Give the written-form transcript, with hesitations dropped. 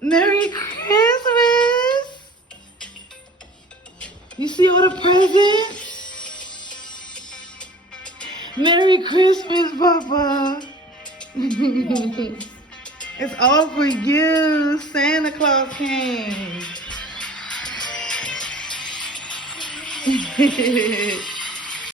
Merry Christmas! You see all the presents? Merry Christmas, Papa! It's all for you. Santa Claus came.